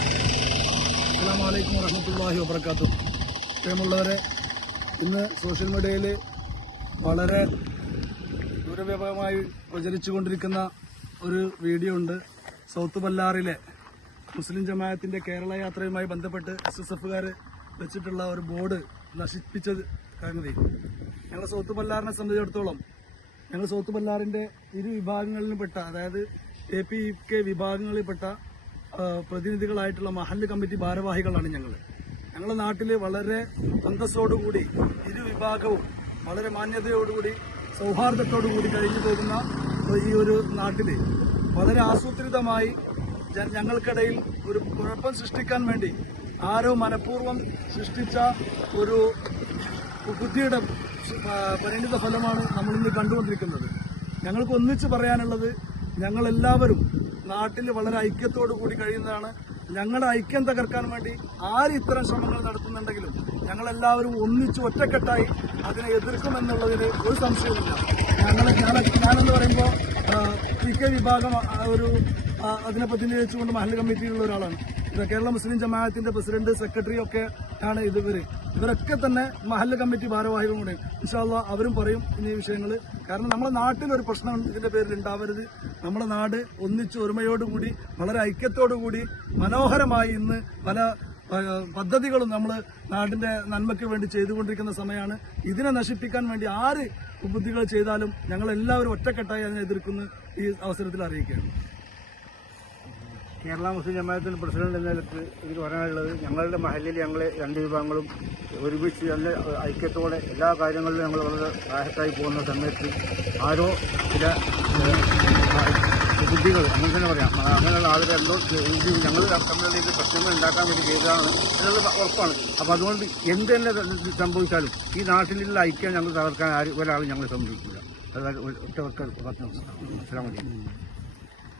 അസ്സാം വലൈക്കും വറഹമത്തല്ലാഹി വബർക്കാത്തു പ്രിയമുള്ളവരെ ഇന്ന് സോഷ്യൽ മീഡിയയിൽ വളരെ ദൂരവ്യാപകമായി പ്രചരിച്ചുകൊണ്ടിരിക്കുന്ന ഒരു വീഡിയോ ഉണ്ട്. സൗത്ത് ബല്ലാറിലെ മുസ്ലിം ജമാഅത്തിന്റെ കേരള യാത്രയുമായി ബന്ധപ്പെട്ട് എസ് എസ് എഫുകാർ വെച്ചിട്ടുള്ള ഒരു ബോർഡ് നശിപ്പിച്ചത് സംഗതി ഞങ്ങൾ സൗത്ത് പല്ലാറിനെ സംബന്ധിച്ചിടത്തോളം ഞങ്ങൾ സൗത്ത് പല്ലാറിന്റെ ഇരു വിഭാഗങ്ങളിലും പെട്ട അതായത് എ പി കെ വിഭാഗങ്ങളിൽപ്പെട്ട പെട്ട പ്രതിനിധികളായിട്ടുള്ള മഹല്ല് കമ്മിറ്റി ഭാരവാഹികളാണ് ഞങ്ങൾ ഞങ്ങളുടെ നാട്ടിൽ വളരെ അന്തസ്സോടുകൂടി ഇരു വിഭാഗവും വളരെ മാന്യതയോടുകൂടി സൗഹാർദ്ദത്തോടുകൂടി കഴിഞ്ഞു പോകുന്ന ഈ ഒരു നാട്ടിൽ വളരെ ആസൂത്രിതമായി ഞങ്ങൾക്കിടയിൽ ഒരു കുഴപ്പം സൃഷ്ടിക്കാൻ വേണ്ടി ആരോ മനഃപൂർവം സൃഷ്ടിച്ച ഒരു ബുദ്ധിയുടെ പരിണിത ഫലമാണ് നമ്മളിന്ന് കണ്ടുകൊണ്ടിരിക്കുന്നത്. ഞങ്ങൾക്ക് ഒന്നിച്ച് പറയാനുള്ളത് ഞങ്ങളെല്ലാവരും നാട്ടിൽ വളരെ ഐക്യത്തോടു കൂടി കഴിയുന്നതാണ്. ഞങ്ങളുടെ ഐക്യം തകർക്കാൻ വേണ്ടി ആര് ഇത്തരം ശ്രമങ്ങൾ നടത്തുന്നുണ്ടെങ്കിലും ഞങ്ങളെല്ലാവരും ഒന്നിച്ച് ഒറ്റക്കെട്ടായി അതിനെ എതിർക്കുമെന്നുള്ളതിന് ഒരു സംശയവുമില്ല. ഞങ്ങൾ ഞാൻ ഞാനെന്ന് പറയുമ്പോൾ പി കെ വിഭാഗം ഒരു അതിനെ പ്രതിനിധീകരിച്ചുകൊണ്ട് മഹല്ല് കമ്മിറ്റിയിലുള്ള ഒരാളാണ്. കേരള മുസ്ലിം ജമാഅത്തിന്റെ പ്രസിഡന്റ് സെക്രട്ടറി ഒക്കെ ആണ് ഇവർ. ഇവരൊക്കെ തന്നെ മഹല്ല് കമ്മിറ്റി ഭാരവാഹികളും കൂടെ. ഇൻഷാല്ല അവരും പറയും ഇനി വിഷയങ്ങൾ കാരണം നമ്മുടെ നാട്ടിലൊരു പ്രശ്നം ഇതിന്റെ പേരിൽ ഉണ്ടാവരുത്. നമ്മുടെ നാട് ഒന്നിച്ച് ഒരുമയോടുകൂടി വളരെ ഐക്യത്തോടുകൂടി മനോഹരമായി ഇന്ന് പല പദ്ധതികളും നമ്മൾ നാടിന്റെ നന്മയ്ക്ക് വേണ്ടി ചെയ്തുകൊണ്ടിരിക്കുന്ന സമയമാണ്. ഇതിനെ നശിപ്പിക്കാൻ വേണ്ടി ആര് ബുദ്ധികൾ ചെയ്താലും ഞങ്ങൾ എല്ലാവരും ഒറ്റക്കെട്ടായി അതിനെ എതിർക്കുന്ന ഈ അവസരത്തിൽ അറിയിക്കുകയാണ്. കേരള മുസ്ലിം ജമാഅത്തിന്റെ പ്രസിഡന്റ് എന്ന നിലയ്ക്ക് എനിക്ക് പറയാനുള്ളത് ഞങ്ങളുടെ മഹലിൽ ഞങ്ങൾ രണ്ട് വിഭാഗങ്ങളും ഒരുമിച്ച് നല്ല ഐക്യത്തോടെ എല്ലാ കാര്യങ്ങളിലും ഞങ്ങൾ വളരെ സഹായത്തായി പോകുന്ന സമയത്ത് ആരോ ചില ബുദ്ധികൾ അങ്ങനെ തന്നെ പറയാം അങ്ങനെയുള്ള ആളുകൾ ഇത് ഞങ്ങൾ തമ്മിലേക്ക് പ്രശ്നങ്ങൾ ഉണ്ടാക്കാൻ വേണ്ടി ചെയ്തതാണ് എന്നുള്ളത് ഉറപ്പാണ് അപ്പോൾ അതുകൊണ്ട് എന്ത് തന്നെ സംഭവിച്ചാലും ഈ നാട്ടിലുള്ള ഐക്യം ഞങ്ങൾ തകർക്കാൻ ആരും ഒരാളും ഞങ്ങൾ സംഭവിക്കില്ല അതായത് ഒറ്റ പറഞ്ഞു മനസ്സിലാൻ